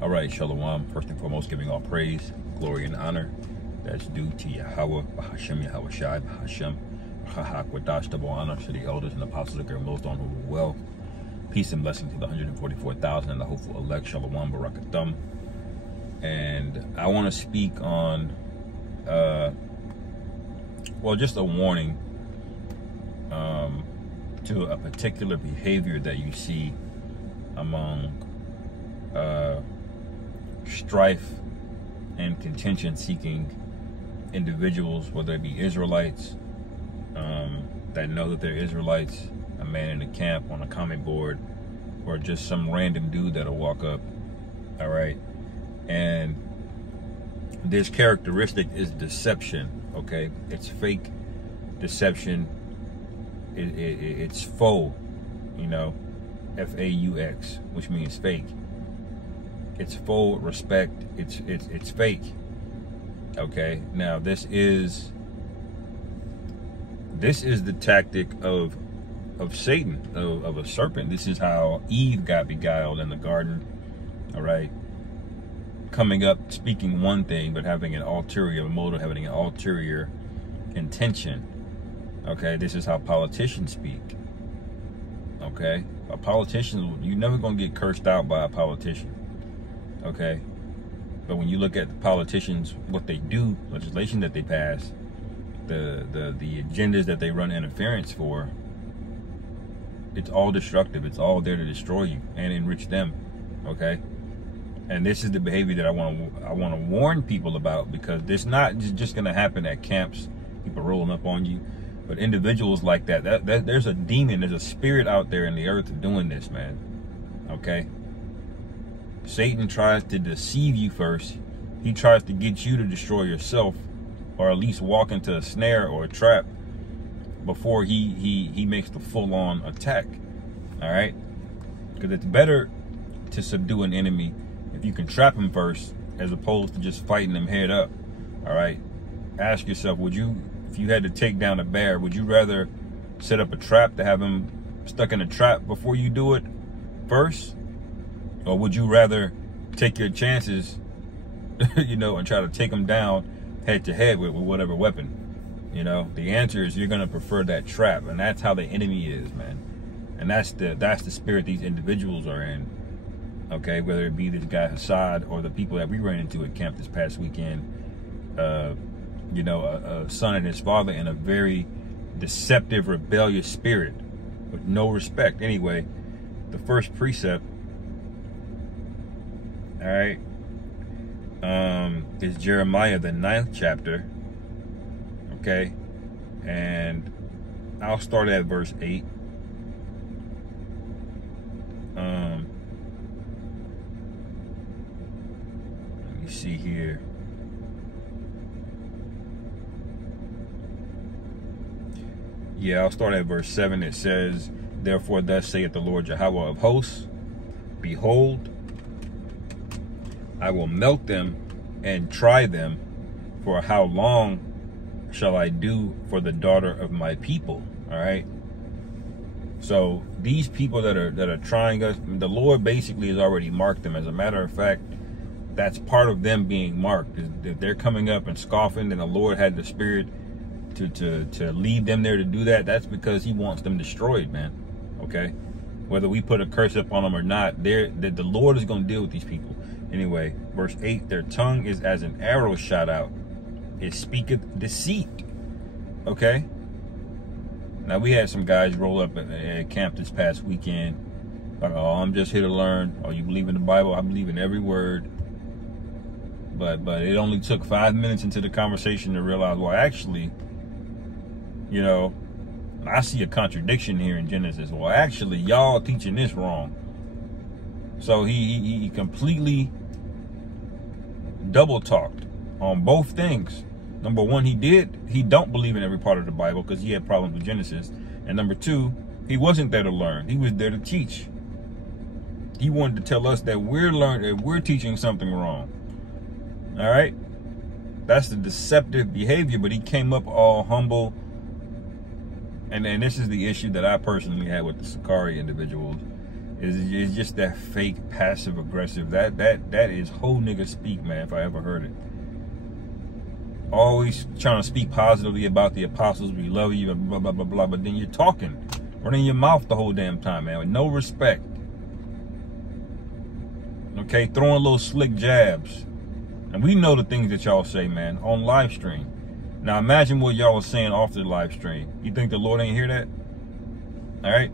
All right, Shalom. First and foremost, giving all praise, glory, and honor that's due to Yahweh, Bahashem, Yahweh Shai, Bahashem, Hahakwadash, double honor to the elders and apostles of God, most honorable well. Peace and blessing to the 144,000 and the hopeful elect, Shalom, Barakathum. And I want to speak on, well, just a warning to a particular behavior that you see among strife and contention-seeking individuals, whether it be Israelites that know that they're Israelites, a man in the camp on a comment board, or just some random dude that'll walk up. All right, and this characteristic is deception. Okay, it's fake deception. It's faux, you know, F-A-U-X, which means fake. It's full respect. It's fake. Okay. Now this is the tactic of Satan, of a serpent. This is how Eve got beguiled in the garden. All right. Coming up, speaking one thing, but having an ulterior motive, having an ulterior intention. Okay. This is how politicians speak. Okay. A politician, you're never going to get cursed out by a politician. Okay, but when you look at the politicians, what they do, legislation that they pass, the agendas that they run interference for, it's all destructive. It's all there to destroy you and enrich them. Okay, and this is the behavior that I want to warn people about, because it's not just going to happen at camps, people rolling up on you, but individuals like that. There's a demon, there's a spirit out there in the earth doing this, man. Okay. Satan tries to deceive you first. He tries to get you to destroy yourself, or at least walk into a snare or a trap before he makes the full-on attack. All right, because it's better to subdue an enemy if you can trap him first, as opposed to just fighting him head up. All right, ask yourself, would you, if you had to take down a bear, would you rather set up a trap to have him stuck in a trap before you do it first? Or would you rather take your chances, you know, and try to take them down head to head with whatever weapon? You know, the answer is you're going to prefer that trap. And that's how the enemy is, man. And that's the spirit these individuals are in. Okay, whether it be this guy Hassad or the people that we ran into at camp this past weekend. You know, a son and his father in a very deceptive, rebellious spirit with no respect. Anyway, the first precept, all right, is Jeremiah, the 9th chapter. Okay, and I'll start at verse 8. Let me see here. Yeah, I'll start at verse 7. It says, "Therefore thus saith the Lord Yahweh of hosts, behold, I will melt them and try them, for how long shall I do for the daughter of my people?" All right. So these people that are trying us, the Lord basically has already marked them. As a matter of fact, that's part of them being marked. If they're coming up and scoffing, and the Lord had the spirit to lead them there to do that, that's because he wants them destroyed, man. Okay. Whether we put a curse up on them or not, the Lord is going to deal with these people. Anyway, verse 8, their tongue is as an arrow shot out. It speaketh deceit. Okay? Now, we had some guys roll up at camp this past weekend. Like, oh, I'm just here to learn. Oh, you believe in the Bible? I believe in every word. But it only took 5 minutes into the conversation to realize, well, actually, you know, I see a contradiction here in Genesis. Well, actually, y'all teaching this wrong. So he completely double talked on both things. Number one, he don't believe in every part of the Bible because he had problems with Genesis. And number two, he wasn't there to learn. He was there to teach. He wanted to tell us that we're teaching something wrong. All right? That's the deceptive behavior, but he came up all humble. And this is the issue that I personally had with the Sakari individuals. Is just that fake passive aggressive. That is whole nigga speak, man, if I ever heard it. Always trying to speak positively about the apostles, we love you, blah blah blah blah, but then you're talking, running your mouth the whole damn time, man, with no respect. Okay, throwing little slick jabs. And we know the things that y'all say, man, on live stream. Now imagine what y'all are saying off the live stream. You think the Lord ain't hear that? All right?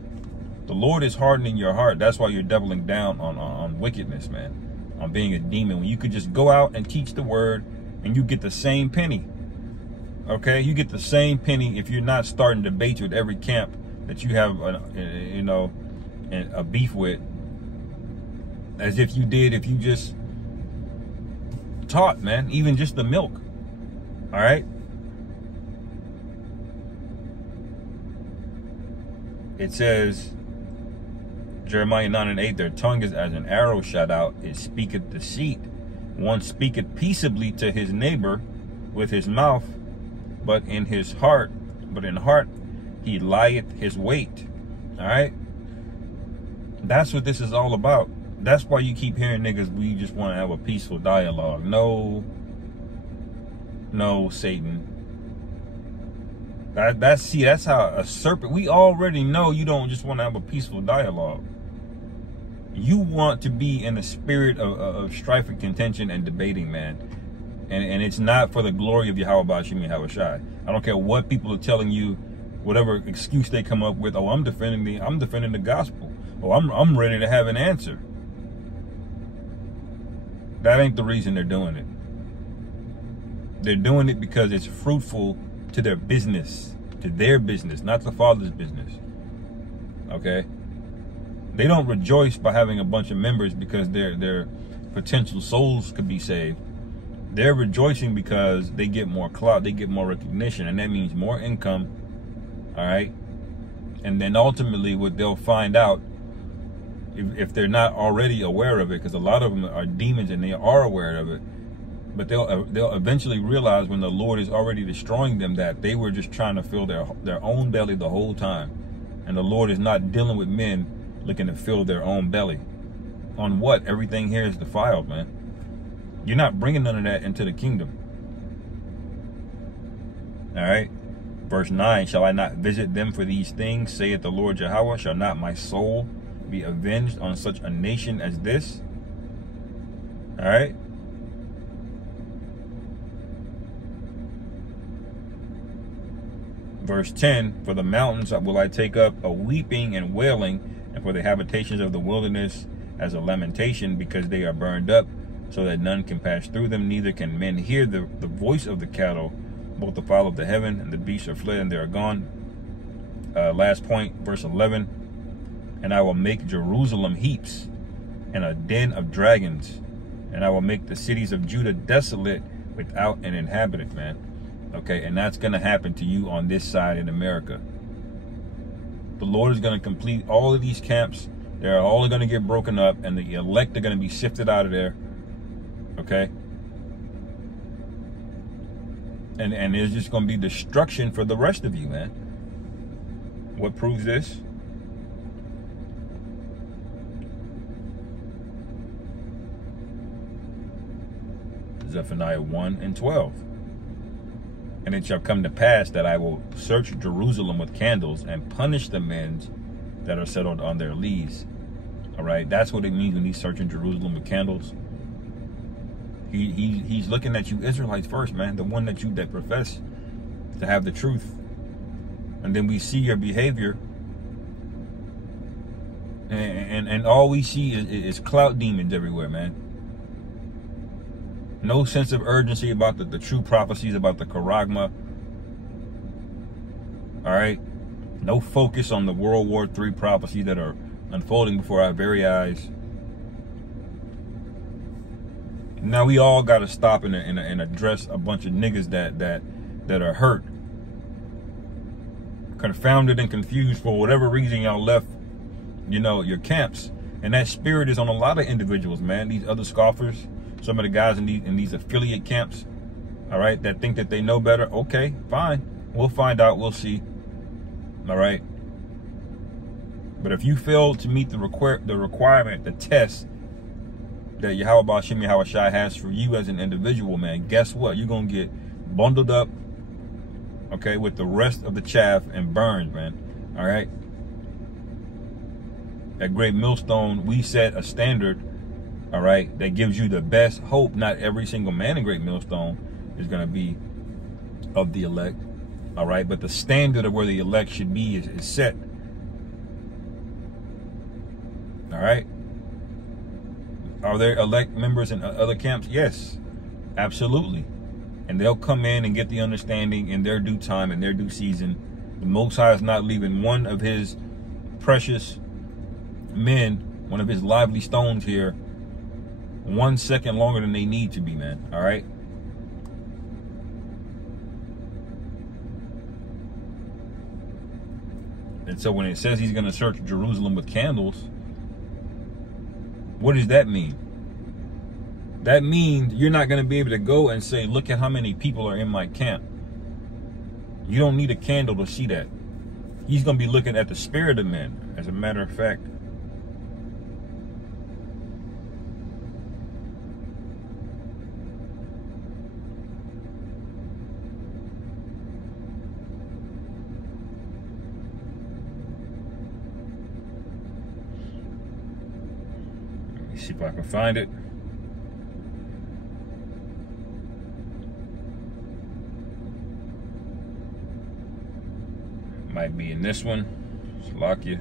The Lord is hardening your heart. That's why you're doubling down on wickedness, man. On being a demon. When you could just go out and teach the word and you get the same penny. Okay? You get the same penny if you're not starting debates with every camp that you have, a beef with. As if you did if you just taught, man. Even just the milk. All right? It says, Jeremiah 9:8, their tongue is as an arrow shot out, it speaketh deceit. One speaketh peaceably to his neighbor with his mouth, but in heart he lieth his weight. All right? That's what this is all about. That's why you keep hearing niggas, we just want to have a peaceful dialogue. No, Satan. That's how a serpent, we already know you don't just want to have a peaceful dialogue. You want to be in the spirit of strife and contention and debating, man. And it's not for the glory of Yahweh Bashim Yahushai. I don't care what people are telling you, whatever excuse they come up with. Oh, I'm defending the gospel. Oh, I'm ready to have an answer. That ain't the reason they're doing it. They're doing it because it's fruitful to their business, not the Father's business. Okay? They don't rejoice by having a bunch of members because their potential souls could be saved. They're rejoicing because they get more clout, they get more recognition, and that means more income. All right? And then ultimately what they'll find out, if they're not already aware of it, because a lot of them are demons and they are aware of it, but they'll eventually realize when the Lord is already destroying them that they were just trying to fill their own belly the whole time. And the Lord is not dealing with men looking to fill their own belly. On what? Everything here is defiled, man. You're not bringing none of that into the kingdom. All right? Verse 9, shall I not visit them for these things, saith the Lord Yahweh? Shall not my soul be avenged on such a nation as this? All right? Verse 10, for the mountains will I take up a weeping and wailing, and for the habitations of the wilderness as a lamentation, because they are burned up, so that none can pass through them, neither can men hear the voice of the cattle. Both the fowl of the heaven and the beasts are fled, and they are gone. Last point, verse 11, and I will make Jerusalem heaps, and a den of dragons, and I will make the cities of Judah desolate without an inhabitant, man. Okay, and that's going to happen to you on this side in America. The Lord is going to complete all of these camps. They're all going to get broken up, and the elect are going to be sifted out of there. Okay? And there's just going to be destruction for the rest of you, man. What proves this? Zephaniah 1:12. And it shall come to pass that I will search Jerusalem with candles and punish the men that are settled on their lees. All right, that's what it means when he's searching Jerusalem with candles. He's looking at you Israelites first, man, the one that profess to have the truth. And then we see your behavior, and all we see is clout demons everywhere, man. No sense of urgency about the true prophecies about the Charagma. All right? No focus on the World War III prophecies that are unfolding before our very eyes. Now we all got to stop and address a bunch of niggas that are hurt, confounded and confused for whatever reason y'all left, your camps. And that spirit is on a lot of individuals, man. These other scoffers. Some of the guys in these affiliate camps, all right, that think that they know better. Okay, fine. We'll find out. We'll see. All right. But if you fail to meet the requirement, the test that Yahweh Shem Yahweh Shai has for you as an individual, man, guess what? You're going to get bundled up, okay, with the rest of the chaff and burned, man. All right? At Great Millstone, we set a standard, all right, that gives you the best hope. Not every single man in Great Millstone is going to be of the elect, all right? But the standard of where the elect should be is set. All right. Are there elect members in other camps? Yes, absolutely. And they'll come in and get the understanding in their due time, in their due season. The Most High is not leaving one of his precious men, one of his lively stones here, 1 second longer than they need to be, man. All right. And so when it says he's going to search Jerusalem with candles, what does that mean? That means you're not going to be able to go and say, look at how many people are in my camp. You don't need a candle to see that. He's going to be looking at the spirit of men, as a matter of fact. See if I can find it. Might be in this one. Slovakia.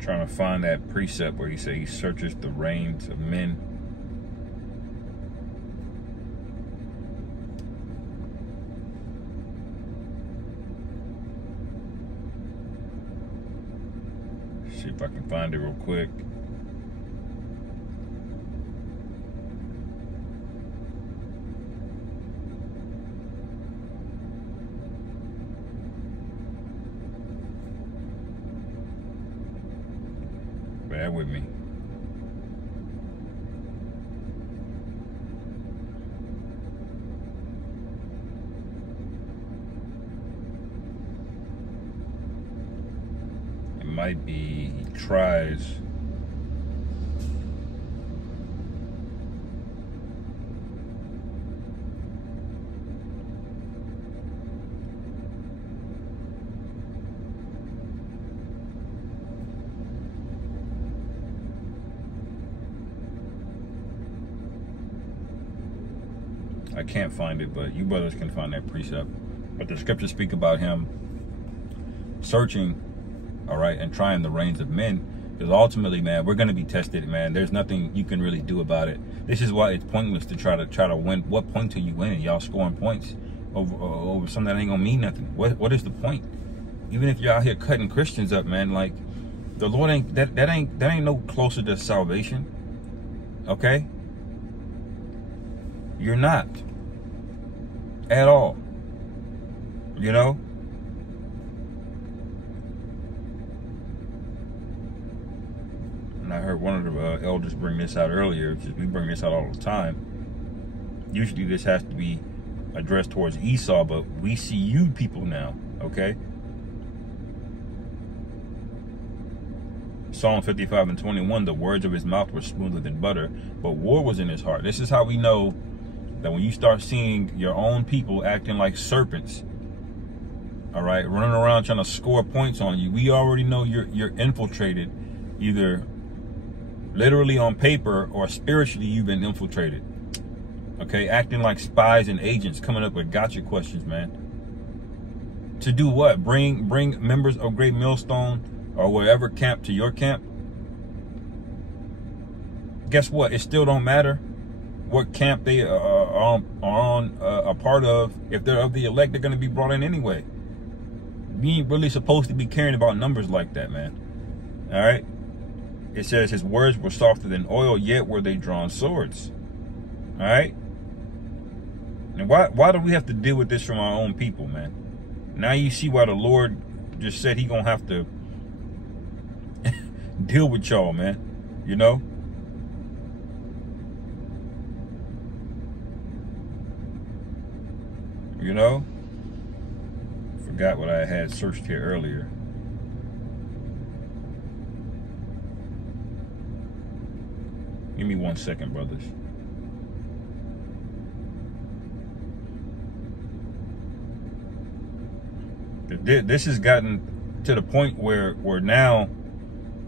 Trying to find that precept where he says he searches the reins of men. See if I can find it real quick. Bear with me. It might be he tries. I can't find it, but you brothers can find that precept. But the scriptures speak about him searching, all right, and trying the reins of men. Because ultimately, man, we're going to be tested, man. There's nothing you can really do about it. This is why it's pointless to try to win. What point are you winning? Y'all scoring points over something that ain't gonna mean nothing. What is the point? Even if you're out here cutting Christians up, man, like the Lord ain't that ain't no closer to salvation. Okay? You're not. At all. You know? And I heard one of the elders bring this out earlier. We bring this out all the time. Usually this has to be addressed towards Esau, but we see you people now, okay? Psalm 55:21, the words of his mouth were smoother than butter, but war was in his heart. This is how we know that when you start seeing your own people acting like serpents, all right, running around trying to score points on you, we already know you're infiltrated, either literally on paper or spiritually you've been infiltrated. Okay, acting like spies and agents, coming up with gotcha questions, man. To do what? Bring members of Great Millstone or wherever camp to your camp? Guess what? It still don't matter what camp they are on a part of. If they're of the elect, they're going to be brought in anyway. We ain't really supposed to be caring about numbers like that, man. All right? It says his words were softer than oil, yet were they drawn swords. All right? And why do we have to deal with this from our own people, man? Now you see why the Lord just said he gonna have to deal with y'all, man. You know? You know? Forgot what I had searched here earlier. Give me 1 second, brothers. This has gotten to the point where now,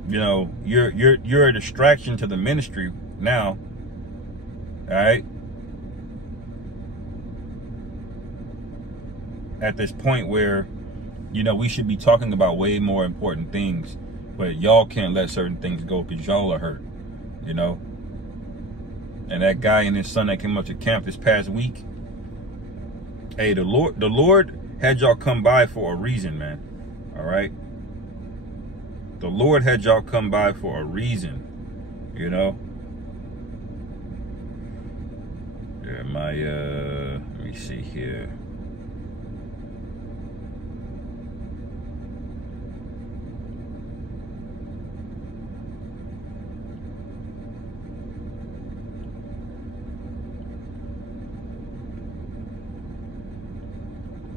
you know, you're a distraction to the ministry now. All right. At this point where, you know, we should be talking about way more important things, but y'all can't let certain things go because y'all are hurt, you know. And that guy and his son that came up to camp this past week, hey, the Lord had y'all come by for a reason, man. All right. The Lord had y'all come by for a reason, you know. Yeah, let me see here.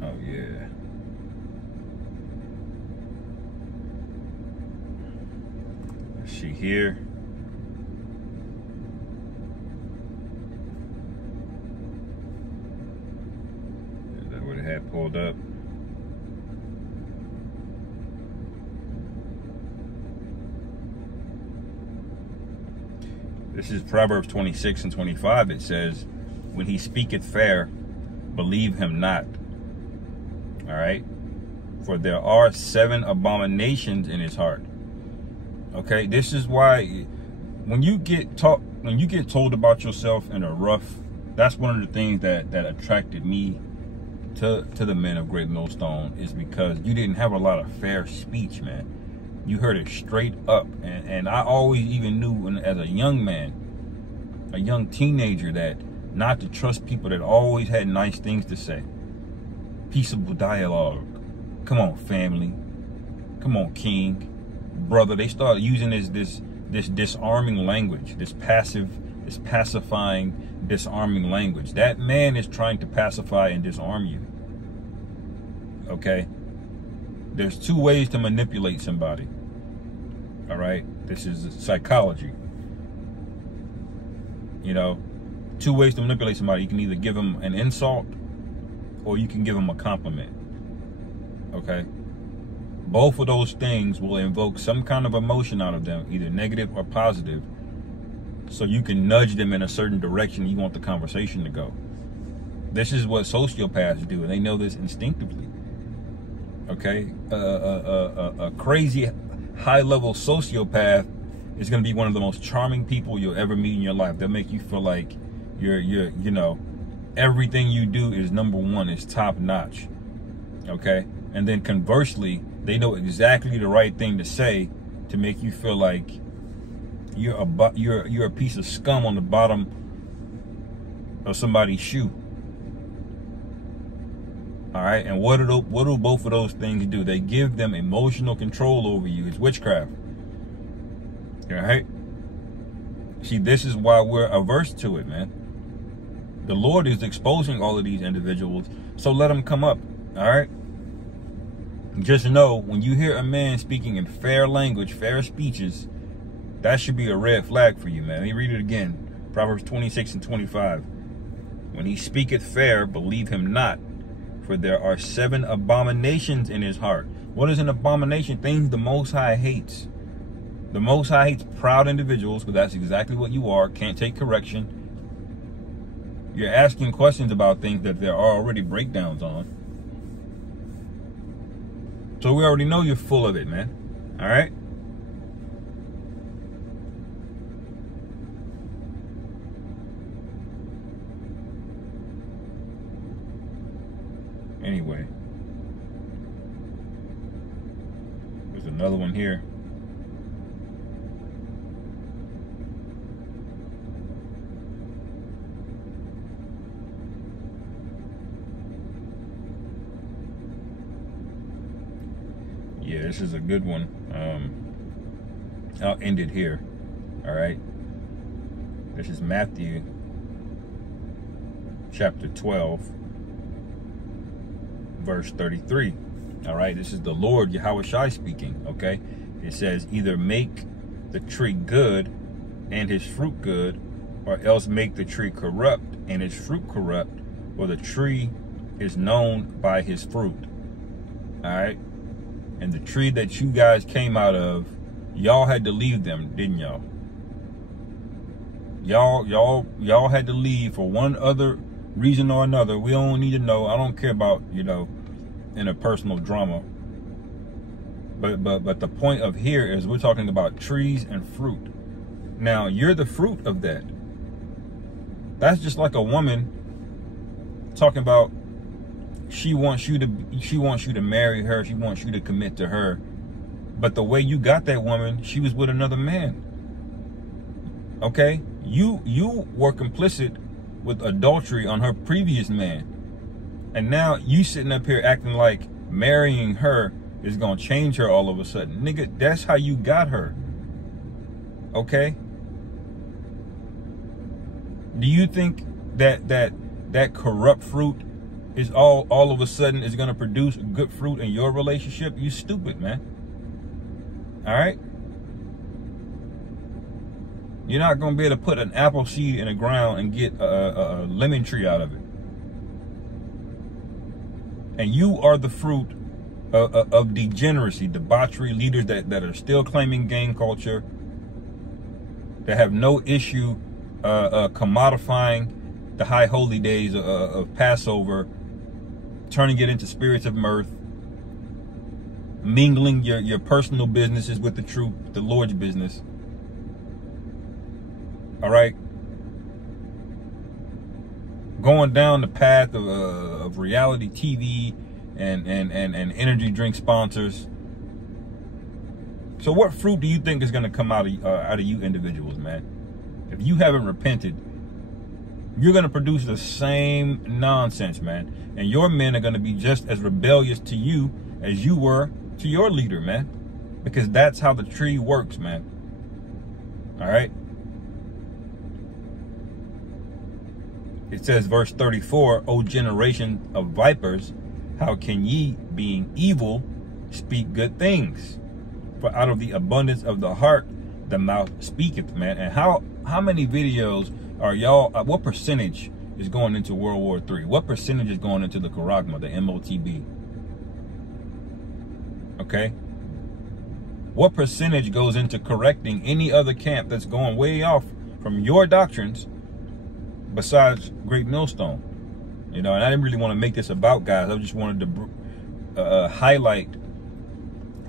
Oh, yeah. Let's see here. Is that what it had pulled up? This is Proverbs 26 and 25. It says, when he speaketh fair, believe him not. All right. For there are 7 abominations in his heart. Okay. This is why when you get told about yourself in a rough, that's one of the things that attracted me to the men of Great Millstone, is because you didn't have a lot of fair speech, man. You heard it straight up. And I always even knew as a young man, a young teenager, that not to trust people that always had nice things to say. Peaceable dialogue. Come on, family. Come on, king, brother. They start using this disarming language, this pacifying, disarming language. That man is trying to pacify and disarm you. Okay? There's 2 ways to manipulate somebody. All right? This is psychology. You know, 2 ways to manipulate somebody. You can either give them an insult, or you can give them a compliment. Okay? Both of those things will invoke some kind of emotion out of them, either negative or positive, so you can nudge them in a certain direction you want the conversation to go. This is what sociopaths do, and they know this instinctively. Okay? A crazy high-level sociopath is going to be one of the most charming people you'll ever meet in your life. They'll make you feel like you know, everything you do is number 1, is top notch. Okay? And then conversely, they know exactly the right thing to say to make you feel like you're a piece of scum on the bottom of somebody's shoe. All right? And what do both of those things do? They give them emotional control over you. It's witchcraft. All right? See, this is why we're averse to it, man. The Lord is exposing all of these individuals, so let them come up. All right? Just know, when you hear a man speaking in fair language, fair speeches, that should be a red flag for you, man. Let me read it again. Proverbs 26 and 25. When he speaketh fair, believe him not, for there are 7 abominations in his heart. What is an abomination? Things the Most High hates. The Most High hates proud individuals, because that's exactly what you are. Can't take correction. You're asking questions about things that there are already breakdowns on. So we already know you're full of it, man. All right? Anyway. There's another one here. This is a good one. I'll end it here. All right. This is Matthew chapter 12, verse 33. All right. This is the Lord Yahushua speaking. Okay. It says, either make the tree good and his fruit good, or else make the tree corrupt and its fruit corrupt, for the tree is known by his fruit. All right. And the tree that you guys came out of, y'all had to leave them, didn't y'all? Y'all had to leave for one other reason or another. We don't need to know. I don't care about, interpersonal drama. But the point of here is we're talking about trees and fruit. Now, you're the fruit of that. That's just like a woman talking about she wants you to marry her, she wants you to commit to her. But the way you got that woman, she was with another man. Okay? You were complicit with adultery on her previous man. And now you sitting up here acting like marrying her is gonna change her all of a sudden. Nigga, that's how you got her. Okay? Do you think that corrupt fruit is all of a sudden is gonna produce good fruit in your relationship? You stupid, man. All right? You're not gonna be able to put an apple seed in the ground and get a lemon tree out of it. And you are the fruit of degeneracy, debauchery, leaders that are still claiming gang culture, that have no issue commodifying the high holy days of Passover, turning it into spirits of mirth, mingling your personal businesses with the truth, the Lord's business. All right? Going down the path of reality TV and energy drink sponsors. So what fruit do you think is going to come out of you individuals, man? If you haven't repented, you're going to produce the same nonsense, man. And your men are going to be just as rebellious to you as you were to your leader, man. Because that's how the tree works, man. All right? It says, verse 34, O generation of vipers, how can ye, being evil, speak good things? For out of the abundance of the heart, the mouth speaketh, man. And how many videos are y'all, what percentage is going into World War III? What percentage is going into the Karagma, the MOTB? Okay? What percentage goes into correcting any other camp that's going way off from your doctrines besides Great Millstone? And I didn't really want to make this about guys. I just wanted to highlight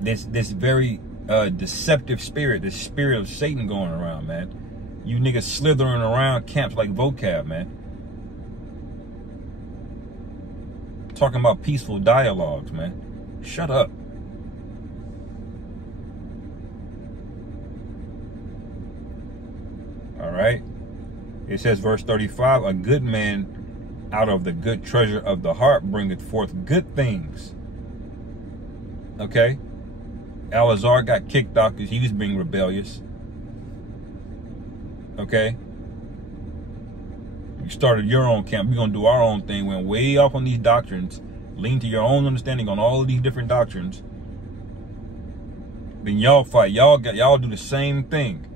this very deceptive spirit, this spirit of Satan going around, man. You niggas slithering around camps like vocab, man. Talking about peaceful dialogues, man. Shut up. All right. It says, verse 35, a good man out of the good treasure of the heart bringeth forth good things. Okay? Alazar got kicked out because he was being rebellious. Okay? You started your own camp. We're going to do our own thing. Went way off on these doctrines. Lean to your own understanding on all of these different doctrines. Then y'all fight. Y'all do the same thing.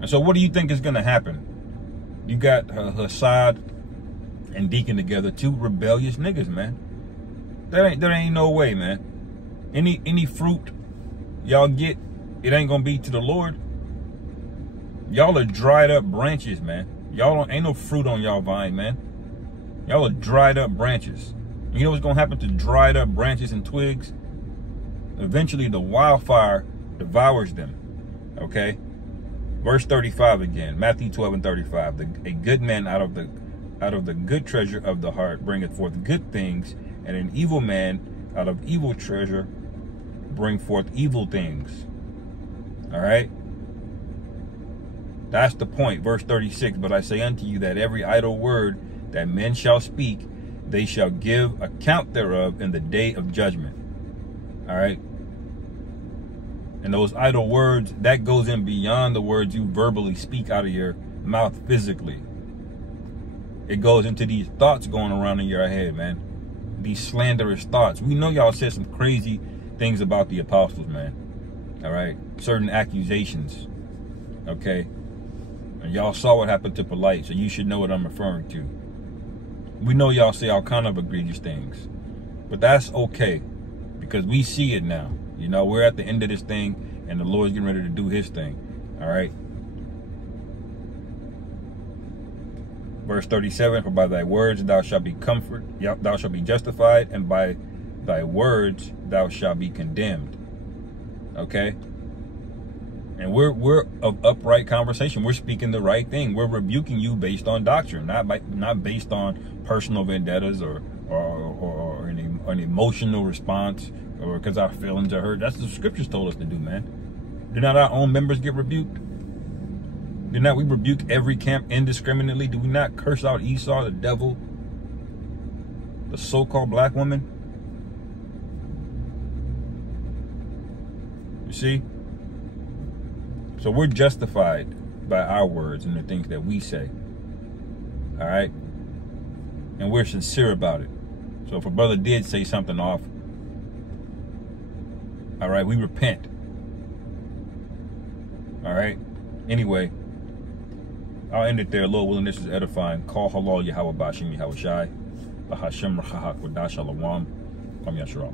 And so what do you think is going to happen? You got Hassad and Deacon together, two rebellious niggas, man. There ain't no way, man. Any fruit y'all get, it ain't gonna be to the Lord. Y'all are dried up branches, man. Y'all ain't no fruit on y'all vine, man. Y'all are dried up branches. You know what's gonna happen to dried up branches and twigs? Eventually the wildfire devours them. Okay? Verse 35 again, Matthew 12 and 35. A good man out of the good treasure of the heart bringeth forth good things, and an evil man out of evil treasure bring forth evil things. All right? That's the point. Verse 36, but I say unto you that every idle word that men shall speak, they shall give account thereof in the day of judgment. All right. And those idle words, that goes in beyond the words you verbally speak out of your mouth physically. It goes into these thoughts going around in your head, man. These slanderous thoughts. We know y'all said some crazy things about the apostles, man. All right. Certain accusations. Okay. And y'all saw what happened to Polite, so you should know what I'm referring to. We know y'all say all kind of egregious things. But that's okay. Because we see it now. You know, we're at the end of this thing, and the Lord's getting ready to do his thing. All right. Verse 37, for by thy words thou shalt be comforted, thou shalt be justified, and by thy words thou shalt be condemned. Okay? And we're of upright conversation. We're speaking the right thing. We're rebuking you based on doctrine, not based on personal vendettas or an emotional response, or because our feelings are hurt. That's what the scriptures told us to do, man. Do not our own members get rebuked? Do not we rebuke every camp indiscriminately? Do we not curse out Esau, the devil, the so-called black woman? You see? So we're justified by our words and the things that we say. All right? And we're sincere about it. So if a brother did say something off, all right, we repent. All right? Anyway, I'll end it there. Lord willing, this is edifying. Call halal Yahweh Bashim Yahweh Shai. Bahashem Rahak Wadash Shalom. Kwam Yasharal.